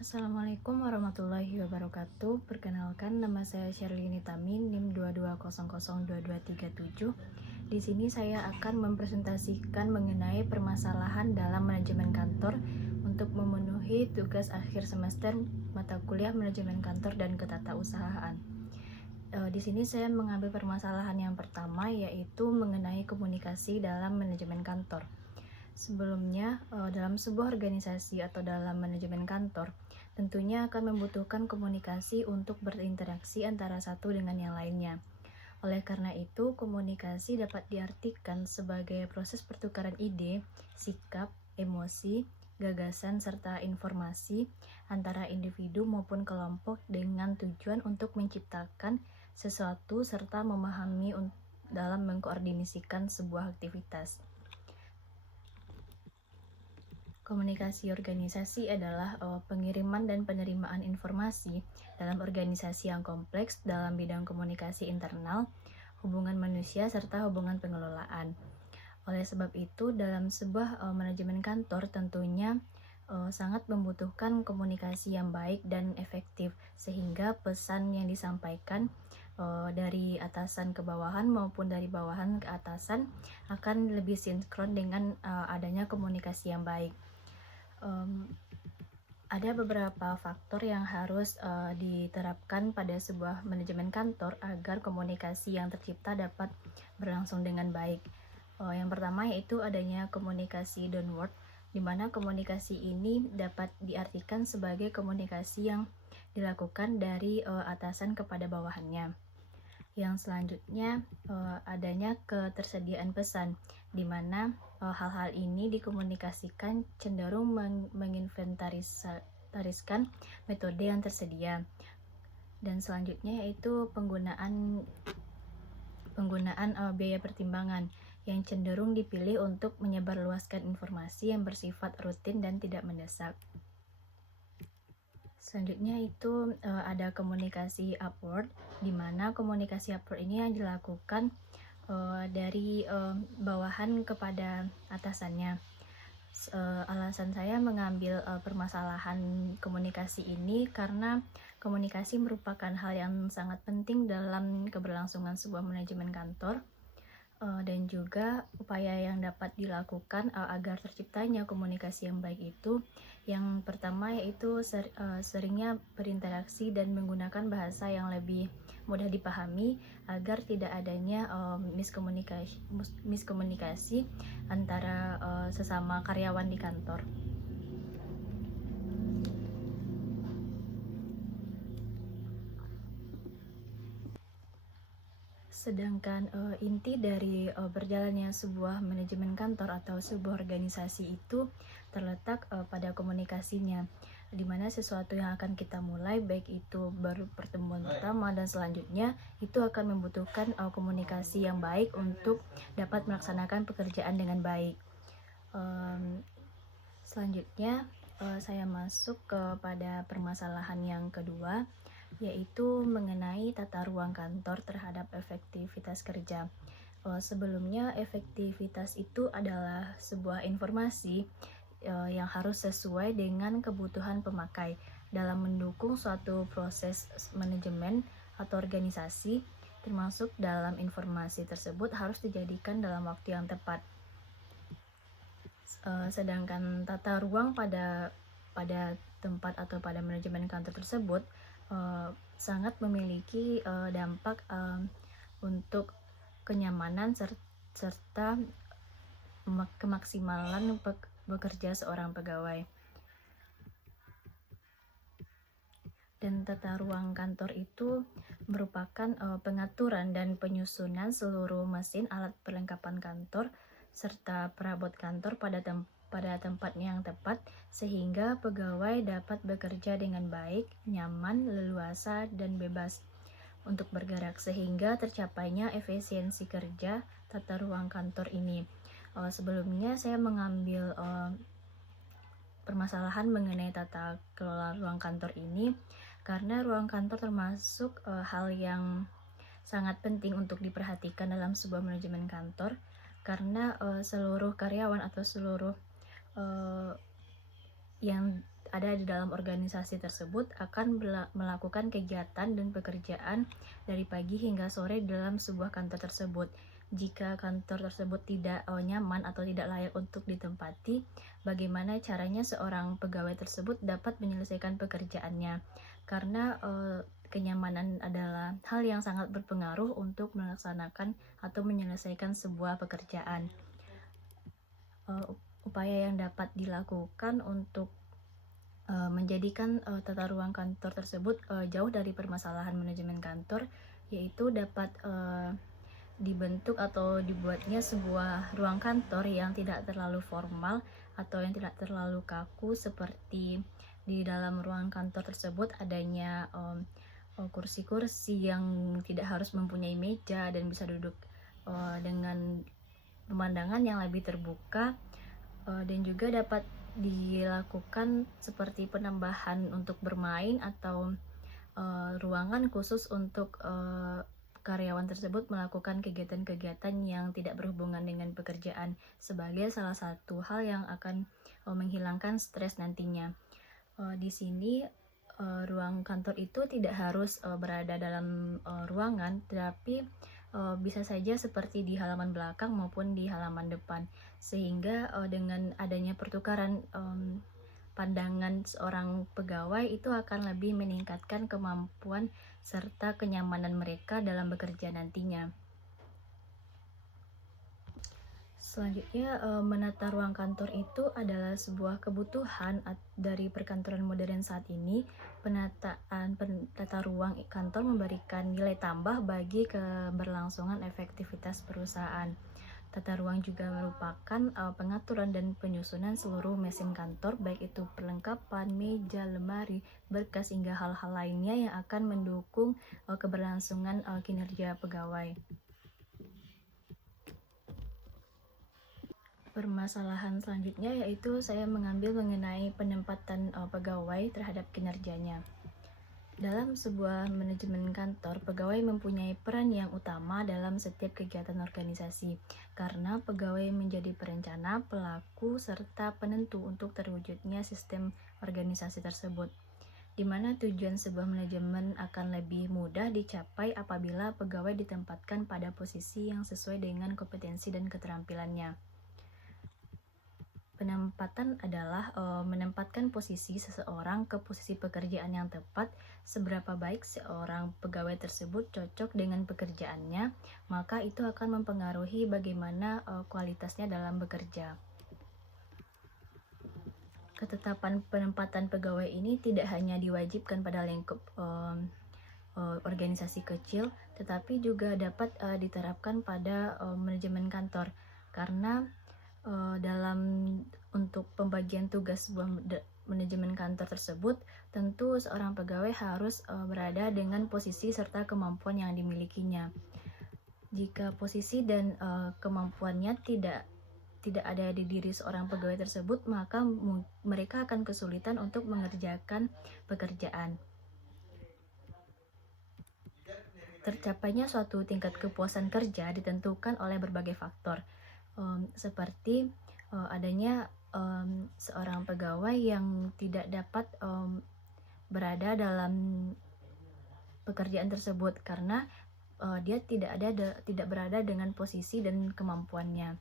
Assalamualaikum warahmatullahi wabarakatuh. Perkenalkan, nama saya Sherlini Tamin, NIM 22002237. Di sini saya akan mempresentasikan mengenai permasalahan dalam manajemen kantor untuk memenuhi tugas akhir semester mata kuliah manajemen kantor dan ketatausahaan. Di sini saya mengambil permasalahan yang pertama, yaitu mengenai komunikasi dalam manajemen kantor. Sebelumnya, dalam sebuah organisasi atau dalam manajemen kantor, tentunya akan membutuhkan komunikasi untuk berinteraksi antara satu dengan yang lainnya. Oleh karena itu, komunikasi dapat diartikan sebagai proses pertukaran ide, sikap, emosi, gagasan, serta informasi antara individu maupun kelompok dengan tujuan untuk menciptakan sesuatu serta memahami dalam mengkoordinasikan sebuah aktivitas. Komunikasi organisasi adalah pengiriman dan penerimaan informasi dalam organisasi yang kompleks dalam bidang komunikasi internal, hubungan manusia, serta hubungan pengelolaan. Oleh sebab itu, dalam sebuah manajemen kantor tentunya sangat membutuhkan komunikasi yang baik dan efektif, sehingga pesan yang disampaikan dari atasan ke bawahan maupun dari bawahan ke atasan akan lebih sinkron dengan adanya komunikasi yang baik. Ada beberapa faktor yang harus diterapkan pada sebuah manajemen kantor agar komunikasi yang tercipta dapat berlangsung dengan baik. Yang pertama yaitu adanya komunikasi downward, di mana komunikasi ini dapat diartikan sebagai komunikasi yang dilakukan dari atasan kepada bawahannya. Yang selanjutnya adanya ketersediaan pesan, di mana hal-hal ini dikomunikasikan cenderung menginventariskan metode yang tersedia. Dan selanjutnya yaitu penggunaan biaya pertimbangan yang cenderung dipilih untuk menyebarluaskan informasi yang bersifat rutin dan tidak mendesak. Selanjutnya itu ada komunikasi upward, di mana komunikasi upward ini yang dilakukan dari bawahan kepada atasannya. Alasan saya mengambil permasalahan komunikasi ini karena komunikasi merupakan hal yang sangat penting dalam keberlangsungan sebuah manajemen kantor. Dan juga upaya yang dapat dilakukan agar terciptanya komunikasi yang baik itu, yang pertama yaitu seringnya berinteraksi dan menggunakan bahasa yang lebih mudah dipahami agar tidak adanya miskomunikasi antara sesama karyawan di kantor. Sedangkan inti dari berjalannya sebuah manajemen kantor atau sebuah organisasi itu terletak pada komunikasinya, di mana sesuatu yang akan kita mulai, baik itu baru pertemuan pertama dan selanjutnya, itu akan membutuhkan komunikasi yang baik untuk dapat melaksanakan pekerjaan dengan baik. Selanjutnya saya masuk kepada permasalahan yang kedua, yaitu mengenai tata ruang kantor terhadap efektivitas kerja. Sebelumnya, efektivitas itu adalah sebuah informasi yang harus sesuai dengan kebutuhan pemakai dalam mendukung suatu proses manajemen atau organisasi, termasuk dalam informasi tersebut harus dijadikan dalam waktu yang tepat. Sedangkan tata ruang pada tempat atau pada manajemen kantor tersebut sangat memiliki dampak untuk kenyamanan serta kemaksimalan bekerja seorang pegawai. Dan tata ruang kantor itu merupakan pengaturan dan penyusunan seluruh mesin, alat perlengkapan kantor, serta perabot kantor pada tempatnya yang tepat, sehingga pegawai dapat bekerja dengan baik, nyaman, leluasa, dan bebas untuk bergerak, sehingga tercapainya efisiensi kerja tata ruang kantor ini. Sebelumnya saya mengambil permasalahan mengenai tata kelola ruang kantor ini karena ruang kantor termasuk hal yang sangat penting untuk diperhatikan dalam sebuah manajemen kantor, karena seluruh karyawan atau seluruh yang ada di dalam organisasi tersebut akan melakukan kegiatan dan pekerjaan dari pagi hingga sore dalam sebuah kantor tersebut. Jika kantor tersebut tidak nyaman atau tidak layak untuk ditempati, bagaimana caranya seorang pegawai tersebut dapat menyelesaikan pekerjaannya? Karena kenyamanan adalah hal yang sangat berpengaruh untuk melaksanakan atau menyelesaikan sebuah pekerjaan. Upaya yang dapat dilakukan untuk menjadikan tata ruang kantor tersebut jauh dari permasalahan manajemen kantor, yaitu dapat dibentuk atau dibuatnya sebuah ruang kantor yang tidak terlalu formal atau yang tidak terlalu kaku, seperti di dalam ruang kantor tersebut adanya kursi-kursi yang tidak harus mempunyai meja dan bisa duduk dengan pemandangan yang lebih terbuka, dan juga dapat dilakukan seperti penambahan untuk bermain atau ruangan khusus untuk karyawan tersebut melakukan kegiatan-kegiatan yang tidak berhubungan dengan pekerjaan, sebagai salah satu hal yang akan menghilangkan stres nantinya. Di sini ruang kantor itu tidak harus berada dalam ruangan, tetapi bisa saja seperti di halaman belakang maupun di halaman depan, sehingga dengan adanya pertukaran pandangan seorang pegawai itu akan lebih meningkatkan kemampuan serta kenyamanan mereka dalam bekerja nantinya. Selanjutnya, menata ruang kantor itu adalah sebuah kebutuhan dari perkantoran modern saat ini. Penata ruang kantor memberikan nilai tambah bagi keberlangsungan efektivitas perusahaan. Tata ruang juga merupakan pengaturan dan penyusunan seluruh mesin kantor, baik itu perlengkapan, meja, lemari, berkas, hingga hal-hal lainnya yang akan mendukung keberlangsungan kinerja pegawai. Permasalahan selanjutnya yaitu saya mengambil mengenai penempatan pegawai terhadap kinerjanya. Dalam sebuah manajemen kantor, pegawai mempunyai peran yang utama dalam setiap kegiatan organisasi, karena pegawai menjadi perencana, pelaku, serta penentu untuk terwujudnya sistem organisasi tersebut, di mana tujuan sebuah manajemen akan lebih mudah dicapai apabila pegawai ditempatkan pada posisi yang sesuai dengan kompetensi dan keterampilannya. Penempatan adalah menempatkan posisi seseorang ke posisi pekerjaan yang tepat. Seberapa baik seorang pegawai tersebut cocok dengan pekerjaannya, maka itu akan mempengaruhi bagaimana kualitasnya dalam bekerja. Ketetapan penempatan pegawai ini tidak hanya diwajibkan pada lingkup organisasi kecil, tetapi juga dapat diterapkan pada manajemen kantor, karena untuk pembagian tugas sebuah manajemen kantor tersebut, tentu seorang pegawai harus berada dengan posisi serta kemampuan yang dimilikinya. Jika posisi dan kemampuannya tidak ada di diri seorang pegawai tersebut, maka mereka akan kesulitan untuk mengerjakan pekerjaan. Tercapainya suatu tingkat kepuasan kerja ditentukan oleh berbagai faktor, seperti adanya seorang pegawai yang tidak dapat berada dalam pekerjaan tersebut karena dia tidak berada dengan posisi dan kemampuannya.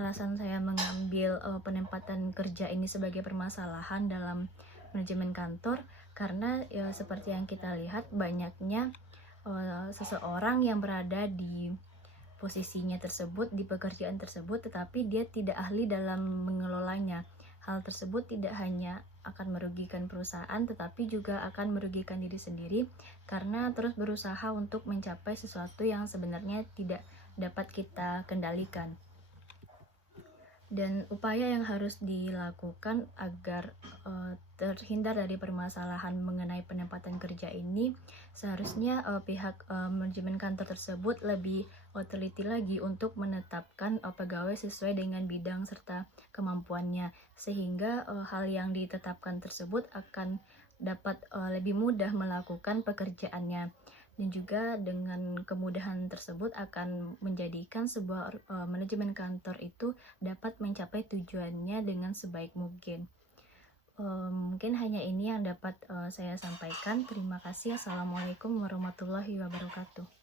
Alasan saya mengambil penempatan kerja ini sebagai permasalahan dalam manajemen kantor karena seperti yang kita lihat, banyaknya seseorang yang berada di posisinya tersebut, di pekerjaan tersebut, tetapi dia tidak ahli dalam mengelolanya. Hal tersebut tidak hanya akan merugikan perusahaan, tetapi juga akan merugikan diri sendiri karena terus berusaha untuk mencapai sesuatu yang sebenarnya tidak dapat kita kendalikan. Dan upaya yang harus dilakukan agar terhindar dari permasalahan mengenai penempatan kerja ini, seharusnya pihak manajemen kantor tersebut lebih teliti lagi untuk menetapkan pegawai sesuai dengan bidang serta kemampuannya, sehingga hal yang ditetapkan tersebut akan dapat lebih mudah melakukan pekerjaannya. Dan juga dengan kemudahan tersebut akan menjadikan sebuah manajemen kantor itu dapat mencapai tujuannya dengan sebaik mungkin. Mungkin hanya ini yang dapat saya sampaikan. Terima kasih. Assalamualaikum warahmatullahi wabarakatuh.